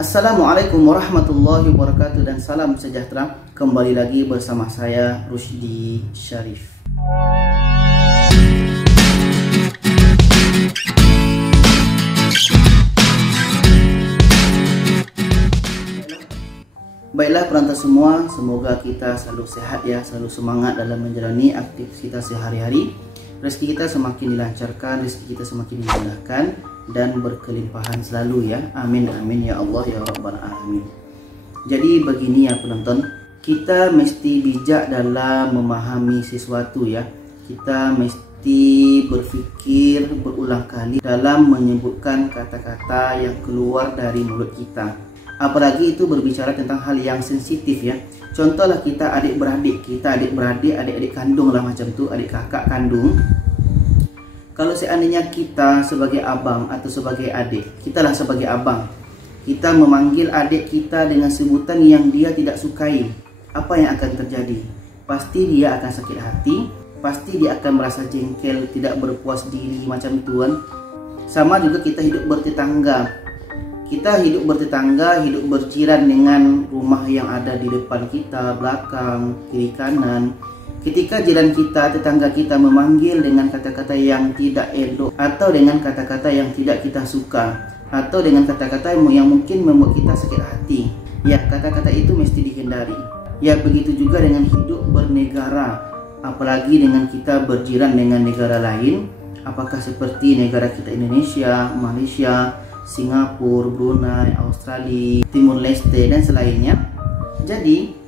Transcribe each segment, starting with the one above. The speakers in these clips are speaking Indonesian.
Assalamualaikum warahmatullahi wabarakatuh dan salam sejahtera. Kembali lagi bersama saya Rusdi Syarif. Baiklah perantau semua, semoga kita selalu sehat ya, selalu semangat dalam menjalani aktivitas sehari-hari. Rezeki kita semakin dilancarkan, rezeki kita semakin dimudahkan dan berkelimpahan selalu ya. Amin amin ya Allah ya Rabbal alamin. Jadi begini ya penonton, kita mesti bijak dalam memahami sesuatu ya. Kita mesti berpikir berulang kali dalam menyebutkan kata-kata yang keluar dari mulut kita. Apalagi itu berbicara tentang hal yang sensitif ya. Contohlah kita adik-beradik, adik-adik kandung lah macam tu, adik kakak kandung. Kalau seandainya kita sebagai abang atau sebagai adik, kita lah sebagai abang, kita memanggil adik kita dengan sebutan yang dia tidak sukai, apa yang akan terjadi? Pasti dia akan sakit hati, pasti dia akan merasa jengkel, tidak berpuas diri macam itu kan. Sama juga kita hidup bertetangga. Kita hidup bertetangga, hidup berjiran dengan rumah yang ada di depan kita, belakang, kiri kanan. Ketika jiran kita, tetangga kita memanggil dengan kata-kata yang tidak elok, atau dengan kata-kata yang tidak kita suka, atau dengan kata-kata yang mungkin membuat kita sakit hati, ya kata-kata itu mesti dihindari. Ya begitu juga dengan hidup bernegara, apalagi dengan kita berjiran dengan negara lain, apakah seperti negara kita Indonesia, Malaysia, Singapura, Brunei, Australia, Timur Leste dan selainnya. Jadi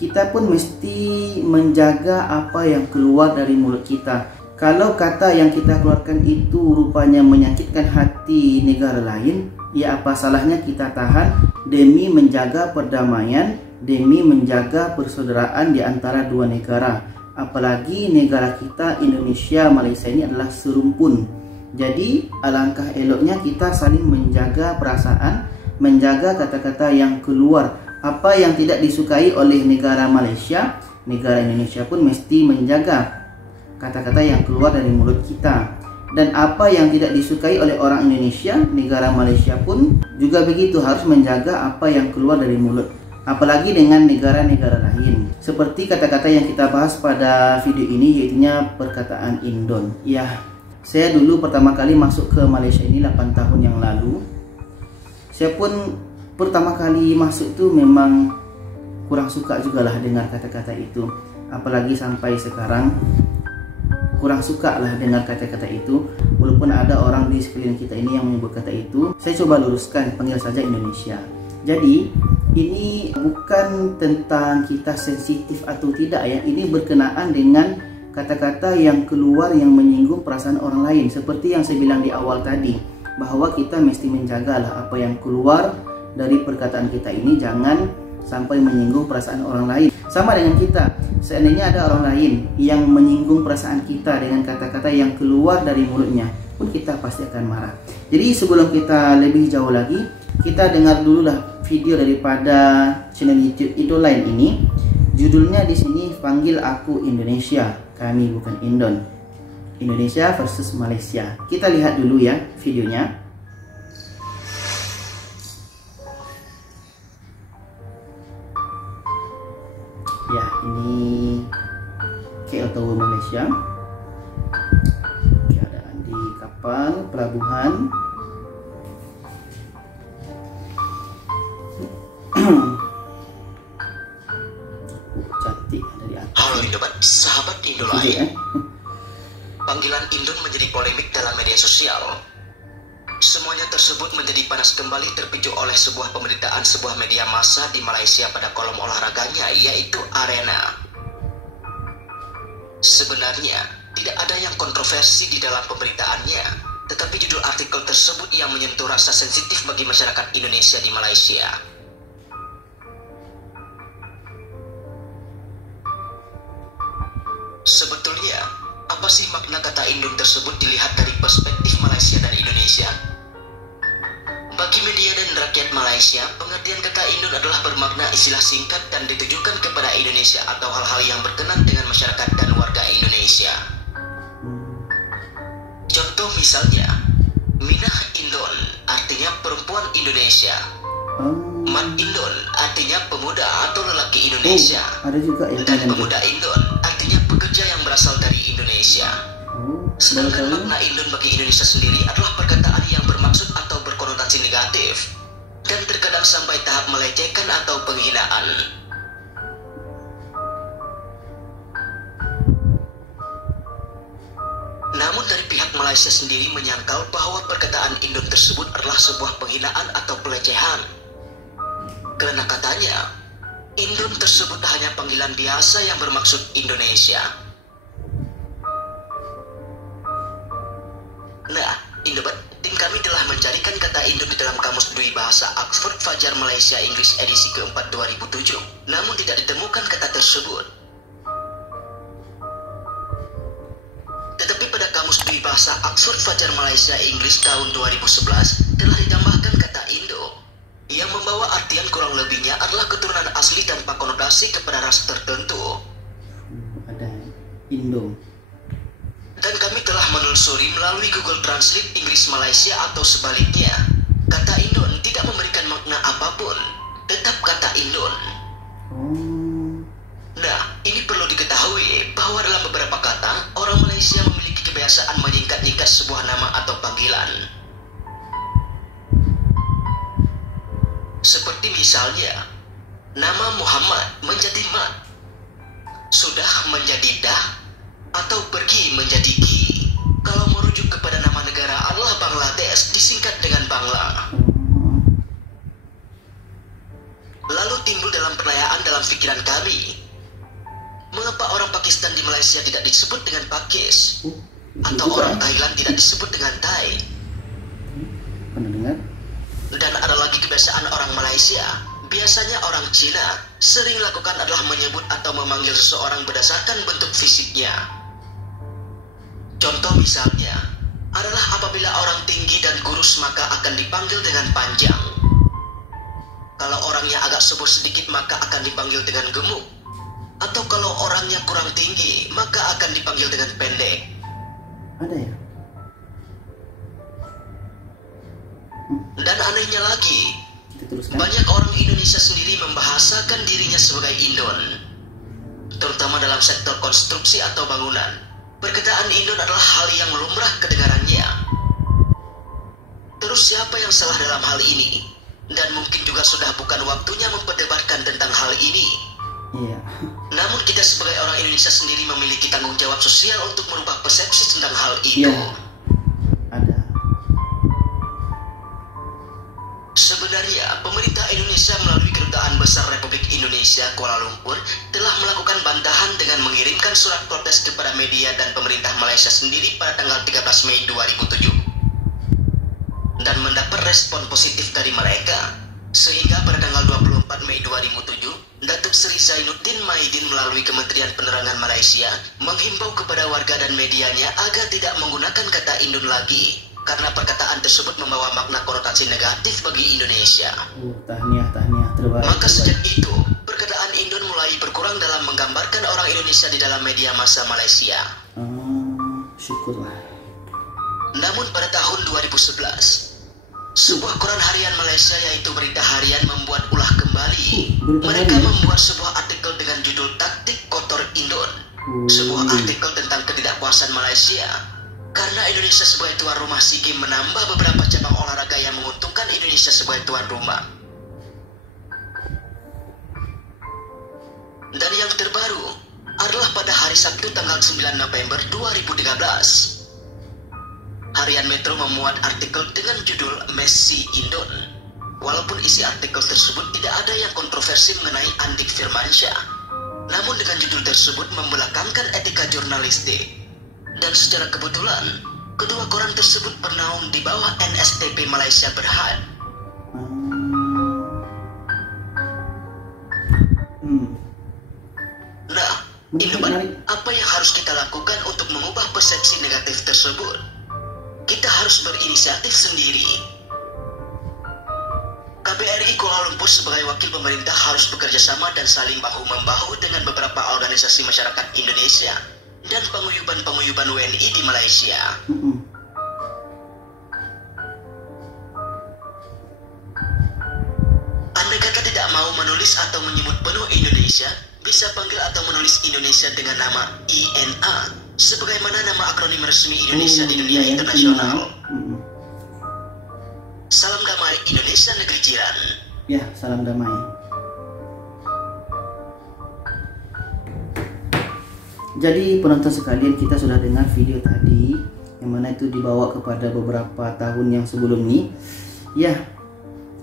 kita pun mesti menjaga apa yang keluar dari mulut kita. Kalau kata yang kita keluarkan itu rupanya menyakitkan hati negara lain, ya apa salahnya kita tahan demi menjaga perdamaian, demi menjaga persaudaraan di antara dua negara. Apalagi negara kita Indonesia, Malaysia ini adalah serumpun. Jadi alangkah eloknya kita saling menjaga perasaan, menjaga kata-kata yang keluar. Apa yang tidak disukai oleh negara Malaysia, negara Indonesia pun mesti menjaga kata-kata yang keluar dari mulut kita. Dan apa yang tidak disukai oleh orang Indonesia, negara Malaysia pun juga begitu, harus menjaga apa yang keluar dari mulut. Apalagi dengan negara-negara lain. Seperti kata-kata yang kita bahas pada video ini, yaitu perkataan Indon. Ya, saya dulu pertama kali masuk ke Malaysia ini 8 tahun yang lalu. Saya pun pertama kali masuk itu memang kurang suka juga lah dengar kata-kata itu. Apalagi sampai sekarang kurang suka lah dengar kata-kata itu. Walaupun ada orang di sekeliling kita ini yang menyebut kata itu, saya coba luruskan, panggil saja Indonesia. Jadi ini bukan tentang kita sensitif atau tidak ya. Ini berkenaan dengan kata-kata yang keluar yang menyinggung perasaan orang lain. Seperti yang saya bilang di awal tadi, bahwa kita mesti menjagalah apa yang keluar dari perkataan kita ini, jangan sampai menyinggung perasaan orang lain. Sama dengan kita, seandainya ada orang lain yang menyinggung perasaan kita dengan kata-kata yang keluar dari mulutnya, pun kita pasti akan marah. Jadi sebelum kita lebih jauh lagi, kita dengar dululah video daripada channel YouTube Idoline ini. Judulnya di sini, Panggil Aku Indonesia, Kami Bukan Indon. Indonesia versus Malaysia. Kita lihat dulu ya videonya. Ya, ini KL Tower Malaysia. Keadaan di kapal pelabuhan. Cantik dari atas. Halo Indobat, sahabat Indolain. Panggilan Indon menjadi polemik dalam media sosial. Semuanya tersebut menjadi panas kembali terpicu oleh sebuah pemberitaan sebuah media massa di Malaysia pada kolom olahraganya, yaitu Arena. Sebenarnya tidak ada yang kontroversi di dalam pemberitaannya, tetapi judul artikel tersebut yang menyentuh rasa sensitif bagi masyarakat Indonesia di Malaysia. Sebetulnya, apa sih makna kata Indon tersebut dilihat dari perspektif Malaysia dan Indonesia? Bagi media dan rakyat Malaysia, pengertian kata Indon adalah bermakna istilah singkat dan ditujukan kepada Indonesia atau hal-hal yang berkenan dengan masyarakat dan warga Indonesia. Contoh misalnya, Minah Indon artinya perempuan Indonesia. Mat Indon artinya pemuda atau lelaki Indonesia. Ada juga yang Dan pemuda Indon artinya pekerja yang berasal dari Indonesia. Sedangkan makna Indon bagi Indonesia sendiri adalah perkataan yang bermaksud atau berkonotasi negatif dan terkadang sampai tahap melecehkan atau penghinaan. Namun dari pihak Malaysia sendiri menyangkal bahwa perkataan Indon tersebut adalah sebuah penghinaan atau pelecehan. Karena katanya, Indon tersebut hanya panggilan biasa yang bermaksud Indonesia. Nah, Indobat, tim kami telah mencarikan kata Indon di dalam Kamus Dwi Bahasa Oxford Fajar Malaysia Inggris edisi keempat 2007, namun tidak ditemukan kata tersebut. Tetapi pada Kamus Dwi Bahasa Oxford Fajar Malaysia Inggris tahun 2011 telah ditambahkan kata Indo, yang membawa artian kurang lebihnya adalah keturunan asli tanpa konotasi kepada ras tertentu. Ada Indo. Dan kami telah menelusuri melalui Google Translate Inggris Malaysia atau sebaliknya. Kata Indon tidak memberikan makna apapun, tetap kata Indon. Nah, ini perlu diketahui bahwa dalam beberapa kata, orang Malaysia memiliki kebiasaan menyingkat-nyingkat sebuah nama atau panggilan. Seperti misalnya, nama Muhammad menjadi Mat, sudah menjadi Dah, atau pergi menjadi Ki. Kalau merujuk kepada nama negara adalah Bangladesh, disingkat dengan Bangla. Lalu timbul dalam pertanyaan dalam pikiran kami, mengapa orang Pakistan di Malaysia tidak disebut dengan Pakis? Atau orang Thailand tidak disebut dengan Thai? Pernah dengar? Dan ada lagi kebiasaan orang Malaysia, biasanya orang Cina, sering lakukan adalah menyebut atau memanggil seseorang berdasarkan bentuk fisiknya. Contoh misalnya, adalah apabila orang tinggi dan kurus maka akan dipanggil dengan panjang. Kalau orangnya agak subur sedikit maka akan dipanggil dengan gemuk. Atau kalau orangnya kurang tinggi maka akan dipanggil dengan pendek. Ada ya? Dan anehnya lagi, banyak orang Indonesia sendiri membahasakan dirinya sebagai Indon, terutama dalam sektor konstruksi atau bangunan. Perkataan Indon adalah hal yang lumrah kedengarannya. Terus siapa yang salah dalam hal ini? Dan mungkin juga sudah bukan waktunya memperdebatkan tentang hal ini. Iya. Namun kita sebagai orang Indonesia sendiri memiliki tanggung jawab sosial untuk merubah persepsi tentang hal itu. Iya. Ada. Sebenarnya, pemerintah Indonesia melalui Kedutaan Besar Republik Indonesia Kuala Lumpur telah melakukan bantahan dengan mengirimkan surat protes kepada media dan pemerintah Malaysia sendiri pada tanggal 13 Mei 2007. Dan mendapat respon positif dari mereka, sehingga pada tanggal 24 Mei 2007, Datuk Seri Zainuddin Maidin melalui Kementerian Penerangan Malaysia menghimbau kepada warga dan medianya agar tidak menggunakan kata Indon lagi, karena perkataan tersebut membawa makna konotasi negatif bagi Indonesia. Tahniah terbaik. Maka sejak itu, perkataan Indon mulai berkurang dalam menggambarkan orang Indonesia di dalam media massa Malaysia. Syukurlah. Namun pada tahun 2011, sebuah koran harian Malaysia yaitu Berita Harian membuat ulah kembali. Mereka membuat sebuah artikel dengan judul Taktik Kotor Indon. Sebuah artikel tentang ketidakpuasan Malaysia karena Indonesia sebagai tuan rumah SEA Games menambah beberapa cabang olahraga yang menguntungkan Indonesia sebagai tuan rumah. Dan yang terbaru adalah pada hari Sabtu tanggal 9 November 2013. Harian Metro memuat artikel dengan judul Messi Indon. Walaupun isi artikel tersebut tidak ada yang kontroversi mengenai Andik Firmansyah, namun dengan judul tersebut membelakangkan etika jurnalistik. Dan secara kebetulan, kedua koran tersebut bernaung di bawah NSTP Malaysia Berhad. Nah, Indobat, apa yang harus kita lakukan untuk mengubah persepsi negatif tersebut? Kita harus berinisiatif sendiri. KBRI Kuala Lumpur sebagai wakil pemerintah harus bekerja sama dan saling bahu-membahu dengan beberapa organisasi masyarakat Indonesia dan penguyuban-penguyuban WNI di Malaysia. mau menulis atau menyebut penuh Indonesia, bisa panggil atau menulis Indonesia dengan nama INA, sebagaimana nama akronim resmi Indonesia di dunia internasional. Salam damai Indonesia negeri jiran. Ya, salam damai. Jadi penonton sekalian, kita sudah dengar video tadi yang mana itu dibawa kepada beberapa tahun yang sebelum ini. Ya,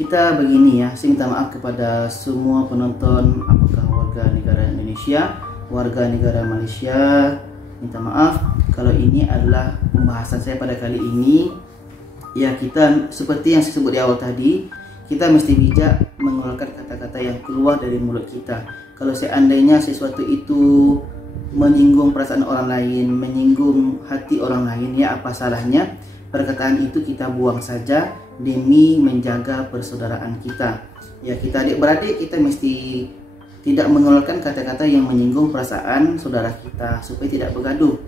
kita begini ya, saya minta maaf kepada semua penonton, apakah warga negara Indonesia, warga negara Malaysia. Minta maaf kalau ini adalah pembahasan saya pada kali ini. Ya, kita seperti yang saya sebut di awal tadi, kita mesti bijak mengeluarkan kata-kata yang keluar dari mulut kita. Kalau seandainya sesuatu itu menyinggung perasaan orang lain, menyinggung hati orang lain, ya apa salahnya perkataan itu kita buang saja demi menjaga persaudaraan kita. Ya, kita adik-beradik, kita mesti tidak mengeluarkan kata-kata yang menyinggung perasaan saudara kita supaya tidak bergaduh.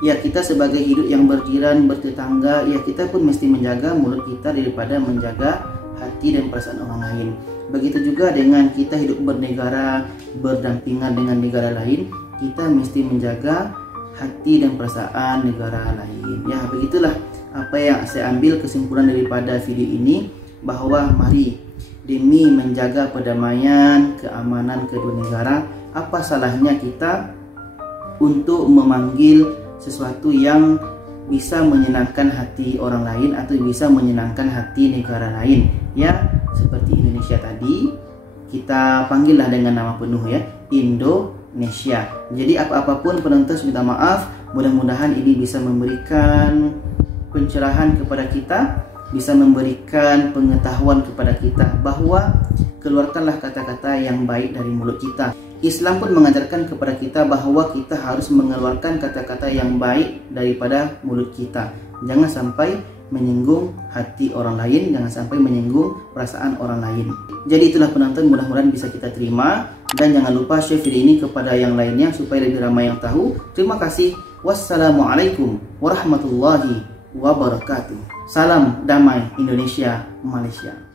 Ya, kita sebagai hidup yang berjiran, bertetangga, ya kita pun mesti menjaga mulut kita daripada menjaga hati dan perasaan orang lain. Begitu juga dengan kita hidup bernegara, berdampingan dengan negara lain, kita mesti menjaga hati dan perasaan negara lain. Ya, begitulah apa yang saya ambil kesimpulan daripada video ini, bahwa mari demi menjaga perdamaian, keamanan kedua negara, apa salahnya kita untuk memanggil sesuatu yang bisa menyenangkan hati orang lain atau bisa menyenangkan hati negara lain. Ya, seperti Indonesia tadi, kita panggillah dengan nama penuh ya, Indonesia. Jadi apa-apapun penonton, minta maaf. Mudah-mudahan ini bisa memberikan pencerahan kepada kita, bisa memberikan pengetahuan kepada kita bahwa keluarkanlah kata-kata yang baik dari mulut kita. Islam pun mengajarkan kepada kita bahwa kita harus mengeluarkan kata-kata yang baik daripada mulut kita. Jangan sampai menyinggung hati orang lain, jangan sampai menyinggung perasaan orang lain. Jadi itulah penonton, mudah-mudahan bisa kita terima, dan jangan lupa share video ini kepada yang lainnya supaya lebih ramai yang tahu. Terima kasih. Wassalamualaikum warahmatullahi wabarakatuh. Salam damai Indonesia Malaysia.